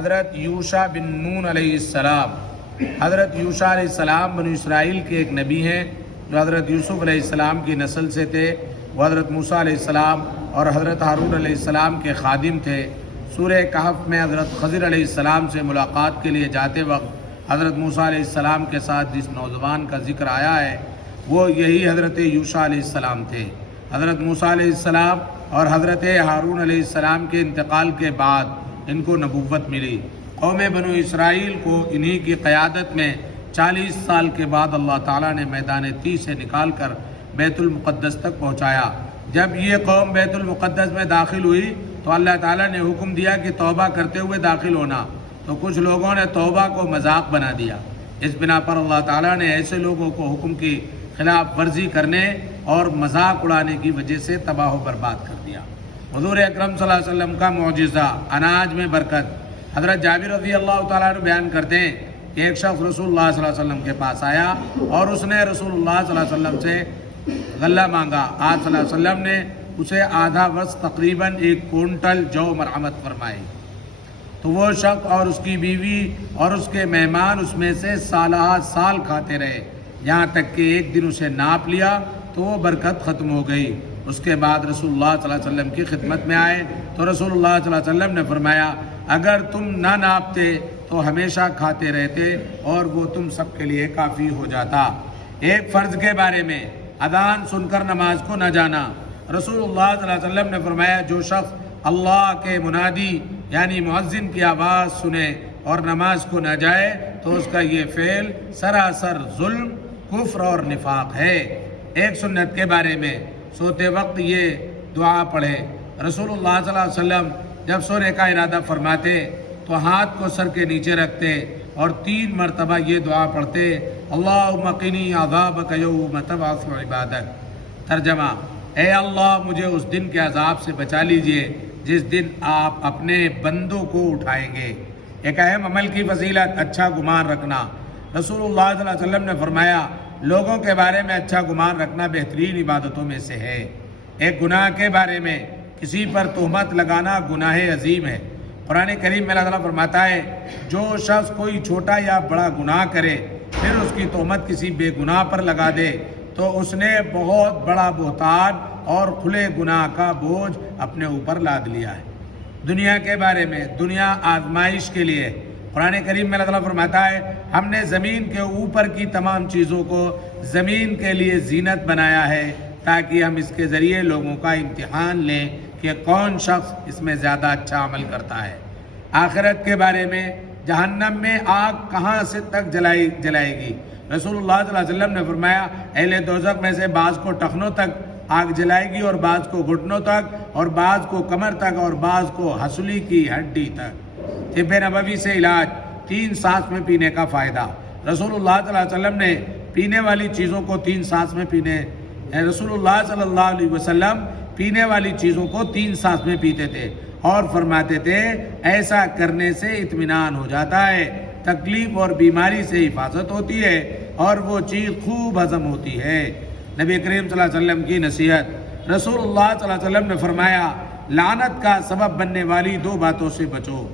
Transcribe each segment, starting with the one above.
حضرت یوشع بن نون علیہ السلام، حضرت یوشع علیہ السلام بنو اسرائیل کے ایک نبی ہیں جو حضرت یوسف علیہ السلام کی نسل سے تھے۔ وہ حضرت موسیٰ علیہ السلام اور حضرت ہارون علیہ السلام کے خادم تھے۔ سورہ کہف میں حضرت خضر علیہ السلام سے ملاقات کے لیے جاتے وقت حضرت موسیٰ علیہ السلام کے ساتھ جس نوجوان کا ذکر آیا ہے وہ یہی حضرت یوشع علیہ السلام تھے۔ حضرت موسیٰ علیہ السلام اور حضرت ہارون علیہ السلام کے انتقال کے بعد ان کو نبوت ملی۔ قوم بنو اسرائیل کو انہی کی قیادت میں 40 سال کے بعد اللہ تعالیٰ نے میدان طی سے نکال کر بیت المقدس تک پہنچایا۔ جب یہ قوم بیت المقدس میں داخل ہوئی تو اللہ تعالیٰ نے حکم دیا کہ توبہ کرتے ہوئے داخل ہونا، تو کچھ لوگوں نے توبہ کو مذاق بنا دیا۔ اس بنا پر اللہ تعالیٰ نے ایسے لوگوں کو حکم کی خلاف ورزی کرنے اور مذاق اڑانے کی وجہ سے تباہ و برباد کر دیا۔ حضور اکرم صلی اللہ علیہ وسلم کا معجزہ اناج میں برکت۔ حضرت جابر رضی اللہ تعالیٰ عنہ بیان کرتے ہیں کہ ایک شخص رسول اللہ صلی اللہ علیہ وسلم کے پاس آیا اور اس نے رسول اللہ صلی اللہ علیہ وسلم سے غلہ مانگا۔ آج صلی اللہ علیہ وسلم نے اسے آدھا وسط تقریباً 1 کوئنٹل جو مرحمت فرمائی۔ تو وہ شخص اور اس کی بیوی اور اس کے مہمان اس میں سے سالہ سال کھاتے رہے، یہاں تک کہ ایک دن اسے ناپ لیا تو وہ برکت ختم ہو گئی۔ اس کے بعد رسول اللہ صلی اللہ علیہ وسلم کی خدمت میں آئے تو رسول اللہ صلی اللہ علیہ وسلم نے فرمایا اگر تم نہ ناپتے تو ہمیشہ کھاتے رہتے اور وہ تم سب کے لیے کافی ہو جاتا۔ ایک فرض کے بارے میں اذان سن کر نماز کو نہ جانا۔ رسول اللہ صلی اللہ علیہ وسلم نے فرمایا جو شخص اللہ کے منادی یعنی مؤذن کی آواز سنے اور نماز کو نہ جائے تو اس کا یہ فعل سراسر ظلم، کفر اور نفاق ہے۔ ایک سنت کے بارے میں سوتے وقت یہ دعا پڑھے۔ رسول اللہ صلی اللہ علیہ وسلم جب سونے کا ارادہ فرماتے تو ہاتھ کو سر کے نیچے رکھتے اور 3 مرتبہ یہ دعا پڑھتے اللہم قنی عذابک یوم تبعث عبادک۔ ترجمہ: اے اللہ مجھے اس دن کے عذاب سے بچا لیجئے جس دن آپ اپنے بندوں کو اٹھائیں گے۔ ایک اہم عمل کی فضیلت اچھا گمان رکھنا۔ رسول اللہ صلی اللہ علیہ وسلم نے فرمایا لوگوں کے بارے میں اچھا گمان رکھنا بہترین عبادتوں میں سے ہے۔ ایک گناہ کے بارے میں کسی پر تہمت لگانا گناہ عظیم ہے۔ قرآن کریم میں اللہ تعالیٰ فرماتا ہے جو شخص کوئی چھوٹا یا بڑا گناہ کرے پھر اس کی تہمت کسی بے گناہ پر لگا دے تو اس نے بہت بڑا بہتان اور کھلے گناہ کا بوجھ اپنے اوپر لاد لیا ہے۔ دنیا کے بارے میں دنیا آزمائش کے لیے۔ قرآن کریم میں اللہ تعالیٰ فرماتا ہے ہم نے زمین کے اوپر کی تمام چیزوں کو زمین کے لیے زینت بنایا ہے تاکہ ہم اس کے ذریعے لوگوں کا امتحان لیں کہ کون شخص اس میں زیادہ اچھا عمل کرتا ہے۔ آخرت کے بارے میں جہنم میں آگ کہاں سے تک جلائے گی؟ رسول اللہ صلی اللہ علیہ وسلم نے فرمایا اہل دوزخ میں سے بعض کو ٹخنوں تک آگ جلائے گی اور بعض کو گھٹنوں تک اور بعض کو کمر تک اور بعض کو ہسلی کی ہڈی تک۔ طب نبوی سے علاج 3 سانس میں پینے کا فائدہ۔ رسول اللہ صلی اللہ علیہ وسلم نے پینے والی چیزوں کو 3 سانس میں رسول اللہ صلی اللہ علیہ وسلم پینے والی چیزوں کو 3 سانس میں پیتے تھے اور فرماتے تھے ایسا کرنے سے اطمینان ہو جاتا ہے، تکلیف اور بیماری سے حفاظت ہوتی ہے اور وہ چیز خوب ہضم ہوتی ہے۔ نبی کریم صلی اللہ علیہ وسلم کی نصیحت۔ رسول اللہ صلی اللہ علیہ وسلم نے فرمایا لعنت کا سبب بننے والی 2 باتوں سے بچو۔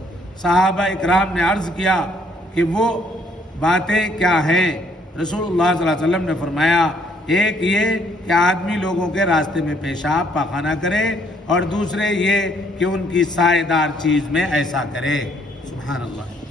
صحابہ اکرام نے عرض کیا کہ وہ باتیں کیا ہیں؟ رسول اللہ صلی اللہ علیہ وسلم نے فرمایا ایک یہ کہ آدمی لوگوں کے راستے میں پیشاب پاخانہ کرے اور دوسرے یہ کہ ان کی سائے دار چیز میں ایسا کرے۔ سبحان اللہ۔